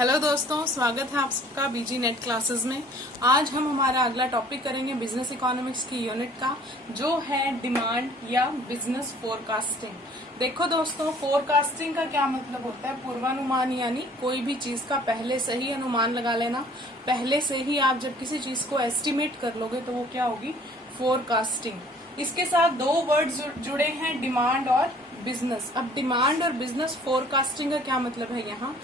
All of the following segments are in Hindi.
हेलो दोस्तों, स्वागत है आप सबका बीजी नेट क्लासेस में। आज हम हमारा अगला टॉपिक करेंगे बिजनेस इकोनॉमिक्स की यूनिट का, जो है डिमांड या बिजनेस फोरकास्टिंग। देखो दोस्तों, फोरकास्टिंग का क्या मतलब होता है? पूर्वानुमान, यानी कोई भी चीज का पहले से ही अनुमान लगा लेना। पहले से ही आप जब किसी चीज को एस्टिमेट कर लोगे तो वो क्या होगी? फोरकास्टिंग। इसके साथ दो वर्ड्स जुड़े हैं, डिमांड और बिजनेस। अब डिमांड और बिजनेस फोरकास्टिंग का क्या मतलब है? यहाँ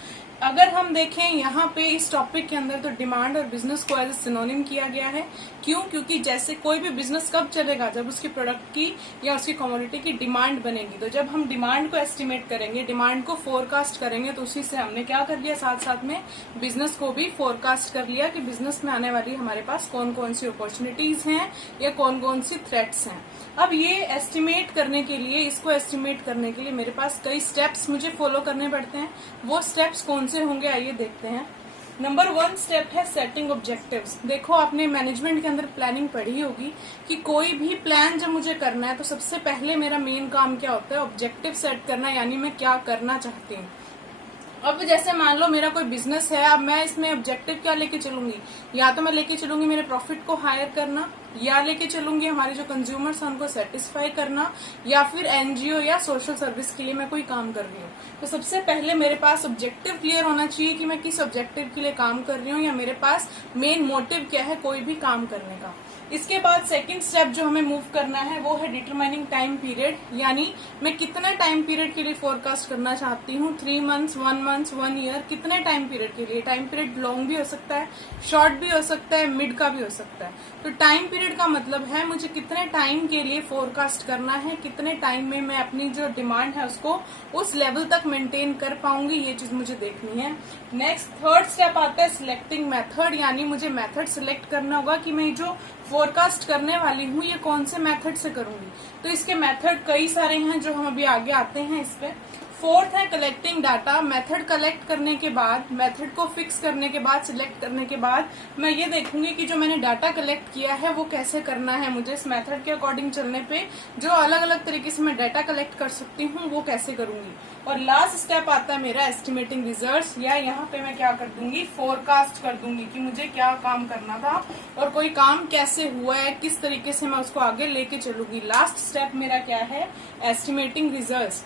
अगर हम देखें यहाँ पे इस टॉपिक के अंदर, तो डिमांड और बिजनेस को एज ए सिनोनिम किया गया है। क्यों? क्योंकि जैसे कोई भी बिजनेस कब चलेगा? जब उसकी प्रोडक्ट की या उसकी कमोडिटी की डिमांड बनेगी। तो जब हम डिमांड को एस्टिमेट करेंगे, डिमांड को फोरकास्ट करेंगे, तो उसी से हमने क्या कर लिया, साथ साथ में बिजनेस को भी फोरकास्ट कर लिया कि बिजनेस में आने वाली हमारे पास कौन कौन सी अपॉर्चुनिटीज हैं या कौन कौन सी थ्रेट्स हैं। अब ये एस्टिमेट करने के लिए, इसको एस्टिमेट करने के लिए मेरे पास कई स्टेप्स मुझे फॉलो करने पड़ते हैं। वो स्टेप्स कौन से होंगे, आइए देखते हैं। नंबर 1 स्टेप है सेटिंग ऑब्जेक्टिव्स। देखो, आपने मैनेजमेंट के अंदर प्लानिंग पढ़ी होगी कि कोई भी प्लान जब मुझे करना है तो सबसे पहले मेरा मेन काम क्या होता है? ऑब्जेक्टिव सेट करना, यानी मैं क्या करना चाहती हूँ। अब जैसे मान लो मेरा कोई बिजनेस है, अब मैं इसमें ऑब्जेक्टिव क्या लेके चलूंगी? या तो मैं लेके चलूंगी मेरे प्रॉफिट को हायर करना, या लेके चलूंगी हमारे जो कंज्यूमर्स हैं उनको सेटिस्फाई करना, या फिर एनजीओ या सोशल सर्विस के लिए मैं कोई काम कर रही हूँ। तो सबसे पहले मेरे पास ऑब्जेक्टिव क्लियर होना चाहिए कि मैं किस ऑब्जेक्टिव के लिए काम कर रही हूँ, या मेरे पास मेन मोटिव क्या है कोई भी काम करने का। इसके बाद सेकंड स्टेप जो हमें मूव करना है वो है डिटरमाइनिंग टाइम पीरियड, यानी मैं कितने टाइम पीरियड के लिए फोरकास्ट करना चाहती हूँ। 3 मंथ्स, 1 मंथ, 1 ईयर, कितने टाइम पीरियड के लिए? टाइम पीरियड लॉन्ग भी हो सकता है, शॉर्ट भी हो सकता है, मिड का भी हो सकता है। तो टाइम पीरियड का मतलब है मुझे कितने टाइम के लिए फोरकास्ट करना है, कितने टाइम में मैं अपनी जो डिमांड है उसको उस लेवल तक मेंटेन कर पाऊंगी, ये चीज मुझे देखनी है। नेक्स्ट थर्ड स्टेप आता है सिलेक्टिंग मेथड, यानी मुझे मेथड सिलेक्ट करना होगा कि मैं जो फोरकास्ट करने वाली हूँ ये कौन से मेथड से करूंगी। तो इसके मेथड कई सारे हैं जो हम अभी आगे आते हैं इस पे। फोर्थ है कलेक्टिंग डाटा। मेथड कलेक्ट करने के बाद, मेथड को फिक्स करने के बाद, सिलेक्ट करने के बाद मैं ये देखूंगी कि जो मैंने डाटा कलेक्ट किया है वो कैसे करना है। मुझे इस मेथड के अकॉर्डिंग चलने पे जो अलग अलग तरीके से मैं डाटा कलेक्ट कर सकती हूँ वो कैसे करूंगी। और लास्ट स्टेप आता है मेरा एस्टिमेटिंग रिजल्ट्स, या यहाँ पे मैं क्या कर दूंगी, फोरकास्ट कर दूंगी कि मुझे क्या काम करना था और कोई काम कैसे हुआ है, किस तरीके से मैं उसको आगे लेके चलूंगी। लास्ट स्टेप मेरा क्या है, एस्टिमेटिंग रिजल्ट्स।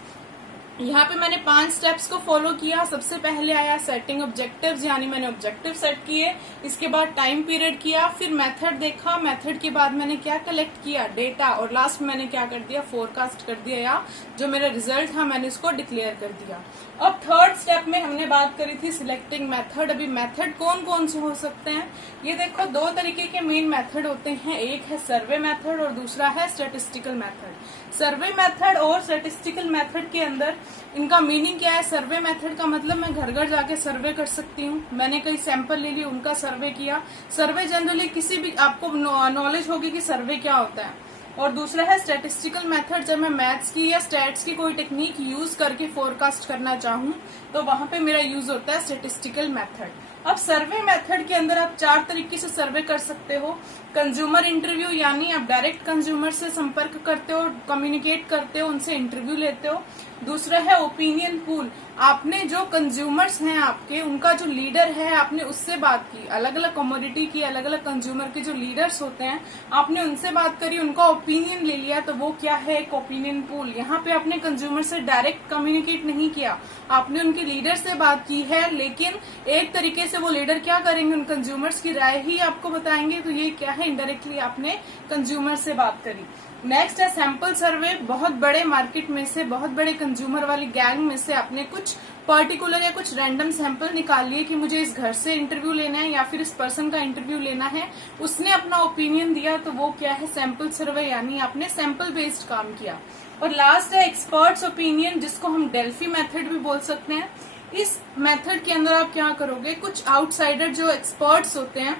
यहाँ पे मैंने 5 स्टेप्स को फॉलो किया। सबसे पहले आया सेटिंग ऑब्जेक्टिव्स, यानी मैंने ऑब्जेक्टिव सेट किए। इसके बाद टाइम पीरियड किया, फिर मेथड देखा, मेथड के बाद मैंने क्या कलेक्ट किया, डेटा, और लास्ट में मैंने क्या कर दिया, फोरकास्ट कर दिया, या जो मेरा रिजल्ट था मैंने इसको डिक्लेयर कर दिया। अब थर्ड स्टेप में हमने बात करी थी सिलेक्टिंग मेथड। अभी मेथड कौन कौन से हो सकते हैं, ये देखो, 2 तरीके के मेन मेथड होते हैं। एक है सर्वे मेथड और दूसरा है स्टैटिस्टिकल मेथड। सर्वे मेथड और स्टैटिस्टिकल मेथड के अंदर इनका मीनिंग क्या है? सर्वे मेथड का मतलब मैं घर घर जाके सर्वे कर सकती हूँ। मैंने कई सैंपल ले लिए, उनका सर्वे किया। सर्वे जनरली किसी भी, आपको नॉलेज होगी कि सर्वे क्या होता है। और दूसरा है स्टैटिस्टिकल मेथड, जब मैं मैथ्स की या स्टैट्स की कोई टेक्निक यूज करके फोरकास्ट करना चाहूँ तो वहां पे मेरा यूज होता है स्टैटिस्टिकल मेथड। अब सर्वे मेथड के अंदर आप 4 तरीके से सर्वे कर सकते हो। कंज्यूमर इंटरव्यू, यानी आप डायरेक्ट कंज्यूमर से संपर्क करते हो, कम्युनिकेट करते हो, उनसे इंटरव्यू लेते हो। दूसरा है ओपिनियन पूल, आपने जो कंज्यूमर्स हैं आपके, उनका जो लीडर है आपने उससे बात की। अलग अलग कमोडिटी की, अलग अलग कंज्यूमर के जो लीडर्स होते हैं आपने उनसे बात करी, उनका ओपिनियन ले लिया, तो वो क्या है, एक ओपिनियन पूल। यहाँ पे आपने कंज्यूमर से डायरेक्ट कम्युनिकेट नहीं किया, आपने उनके लीडर से बात की है, लेकिन एक तरीके से वो लीडर क्या करेंगे, उन कंज्यूमर्स की राय ही आपको बताएंगे। तो ये क्या है, इनडायरेक्टली आपने कंज्यूमर से बात करी। नेक्स्ट है सैंपल सर्वे। बहुत बड़े मार्केट में से, बहुत बड़े कंज्यूमर वाली गैंग में से आपने कुछ पर्टिकुलर या कुछ रैंडम सैंपल निकाल लिए कि मुझे इस घर से इंटरव्यू लेना है या फिर इस पर्सन का इंटरव्यू लेना है, उसने अपना ओपिनियन दिया, तो वो क्या है, सैंपल सर्वे, यानी आपने सैंपल बेस्ड काम किया। और लास्ट है एक्सपर्ट्स ओपिनियन, जिसको हम डेल्फी मेथड भी बोल सकते हैं। इस मेथड के अंदर आप क्या करोगे, कुछ आउटसाइडर जो एक्सपर्ट्स होते हैं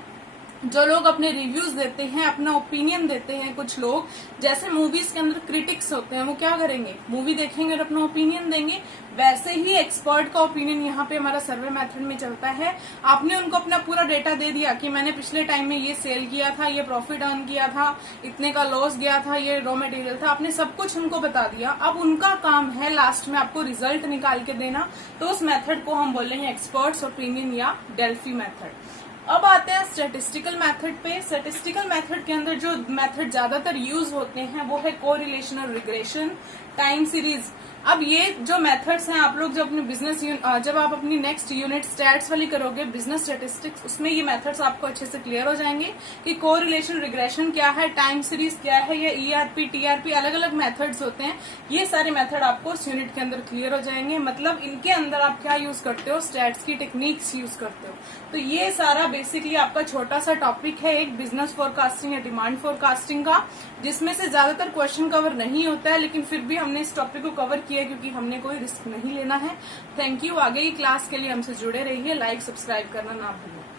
जो लोग अपने रिव्यूज देते हैं, अपना ओपिनियन देते हैं, कुछ लोग जैसे मूवीज के अंदर क्रिटिक्स होते हैं, वो क्या करेंगे, मूवी देखेंगे और अपना ओपिनियन देंगे। वैसे ही एक्सपर्ट का ओपिनियन यहाँ पे हमारा सर्वे मेथड में चलता है। आपने उनको अपना पूरा डेटा दे दिया कि मैंने पिछले टाइम में ये सेल किया था, ये प्रॉफिट अर्न किया था, इतने का लॉस गया था, ये रॉ मटेरियल था, आपने सब कुछ उनको बता दिया। अब उनका काम है लास्ट में आपको रिजल्ट निकाल के देना। तो उस मेथड को हम बोलेंगे एक्सपर्ट्स ओपिनियन या डेल्फी मेथड। अब आते हैं स्टैटिस्टिकल मेथड पे। स्टैटिस्टिकल मेथड के अंदर जो मेथड ज्यादातर यूज होते हैं वो है कोरिलेशन और रिग्रेशन, टाइम सीरीज। अब ये जो मेथड्स हैं, आप लोग जब अपनी जब आप अपनी नेक्स्ट यूनिट स्टैट्स वाली करोगे, बिजनेस स्टैटिस्टिक्स, उसमें ये मेथड्स आपको अच्छे से क्लियर हो जाएंगे कि कोरिलेशन रिग्रेशन क्या है, टाइम सीरीज क्या है, या ईआरपी टीआरपी अलग अलग मेथड्स होते हैं। ये सारे मेथड आपको उस यूनिट के अंदर क्लियर हो जाएंगे। मतलब इनके अंदर आप क्या यूज करते हो, स्टैट्स की टेक्निक्स यूज करते हो। तो ये सारा बेसिकली आपका छोटा सा टॉपिक है एक बिजनेस फोरकास्टिंग या डिमांड फोरकास्टिंग का, जिसमें से ज्यादातर क्वेश्चन कवर नहीं होता है, लेकिन फिर भी हमने इस टॉपिक को कवर किया क्योंकि हमने कोई रिस्क नहीं लेना है। Thank you. आगे की क्लास के लिए हमसे जुड़े रहिए, लाइक सब्सक्राइब करना ना भूलें।